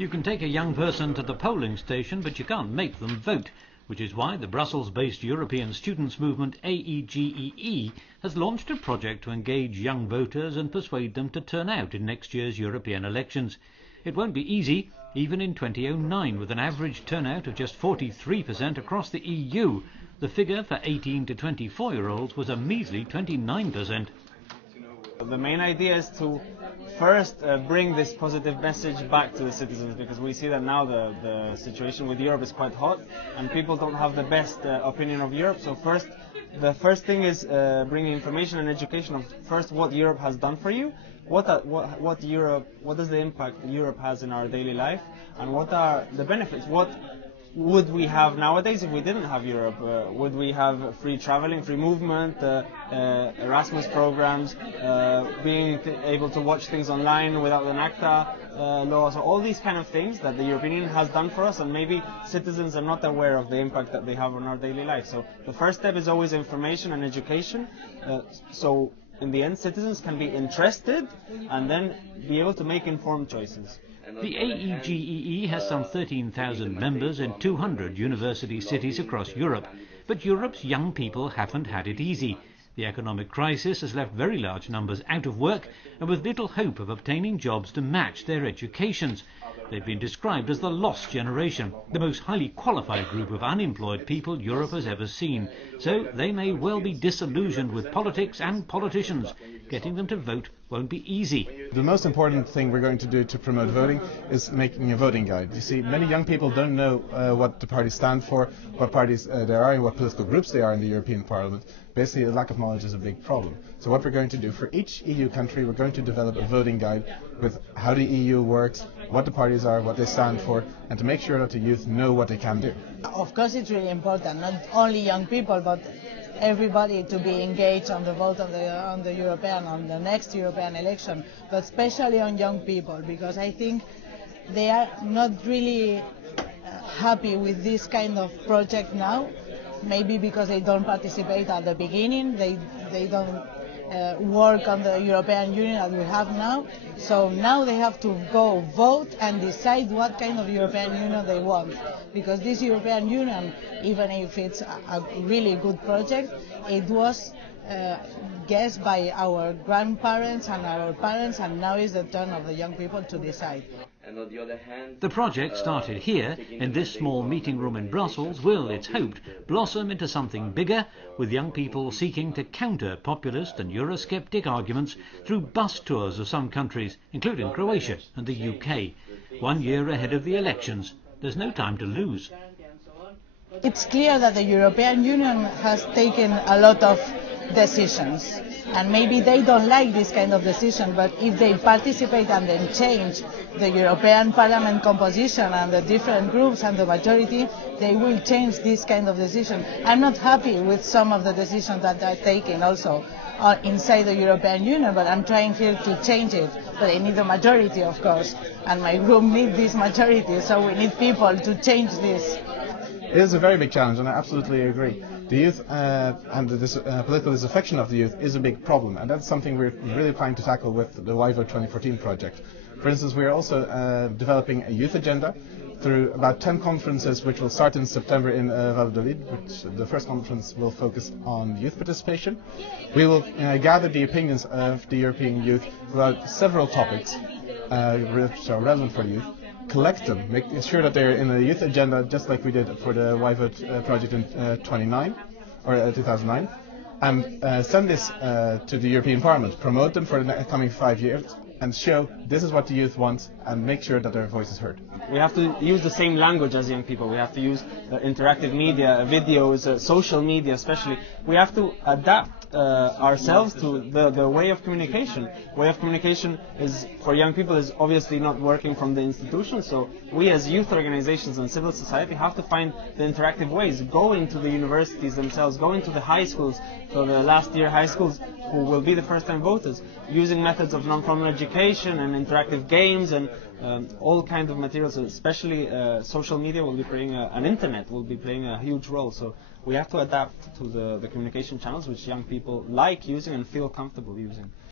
You can take a young person to the polling station, but you can't make them vote, which is why the Brussels-based European Students' Movement AEGEE has launched a project to engage young voters and persuade them to turn out in next year's European elections. It won't be easy, even in 2009, with an average turnout of just 43% across the EU. The figure for 18 to 24-year-olds was a measly 29%. The main idea is to first bring this positive message back to the citizens, because we see that now the situation with Europe is quite hot and people don't have the best opinion of Europe. So the first thing is bringing information and education of first what Europe has done for you, what is the impact Europe has in our daily life, and what are the benefits. What would we have nowadays if we didn't have Europe? Would we have free traveling, free movement, Erasmus programs, being able to watch things online without an ACTA law? So all these kind of things that the European Union has done for us, and maybe citizens are not aware of the impact that they have on our daily life. So the first step is always information and education. So in the end, citizens can be interested and then be able to make informed choices. The AEGEE has some 13,000 members in 200 university cities across Europe, but Europe's young people haven't had it easy. The economic crisis has left very large numbers out of work and with little hope of obtaining jobs to match their educations. They've been described as the lost generation, the most highly qualified group of unemployed people Europe has ever seen. So they may well be disillusioned with politics and politicians. Getting them to vote won't be easy. The most important thing we're going to do to promote voting is making a voting guide. You see, many young people don't know what the parties stand for, what parties there are, and what political groups they are in the European Parliament. Basically, a lack of knowledge is a big problem. So what we're going to do, for each EU country, we're going to develop a voting guide with how the EU works, what the parties are, what they stand for, and to make sure that the youth know what they can do. Of course, it's really important, not only young people, but everybody to be engaged on the vote on the next European election, but especially on young people, because I think they are not really happy with this kind of project now. Maybe because they don't participate at the beginning, they don't work on the European Union that we have now. So now they have to go vote and decide what kind of European Union they want. Because this European Union, even if it's a really good project, it was guessed by our grandparents and our parents, and now is the turn of the young people to decide. The project, started here in this small meeting room in Brussels, will, it's hoped, blossom into something bigger, with young people seeking to counter populist and Eurosceptic arguments through bus tours of some countries, including Croatia and the UK. 1 year ahead of the elections, there's no time to lose. It's clear that the European Union has taken a lot of decisions, and maybe they don't like this kind of decision, but if they participate and then change the European Parliament composition and the different groups and the majority, they will change this kind of decision. I'm not happy with some of the decisions that are taken also inside the European Union, but I'm trying here to change it. But I need a majority, of course, and my group needs this majority, so we need people to change this. It is a very big challenge, and I absolutely agree. The youth and the political disaffection of the youth is a big problem, and that's something we're really planning to tackle with the YVOTE 2014 project. For instance, we're also developing a youth agenda through about 10 conferences, which will start in September in Valladolid, which the first conference will focus on youth participation. We will gather the opinions of the European youth about several topics which are relevant for the youth, collect them, make sure that they're in the youth agenda, just like we did for the YVOTE project in 2009, and send this to the European Parliament, promote them for the coming 5 years, and show this is what the youth wants, and make sure that their voice is heard. We have to use the same language as young people. We have to use interactive media, videos, social media especially. We have to adapt ourselves to the way of communication. Way of communication is, for young people, is obviously not working from the institutions, so we as youth organizations and civil society have to find the interactive ways, go into the universities themselves, go into the high schools, so the last year high schools who will be the first time voters, using methods of non-formal education and interactive games and all kinds of materials, especially social media will be playing, and internet will be playing a huge role. So we have to adapt to the communication channels which young people like using and feel comfortable using.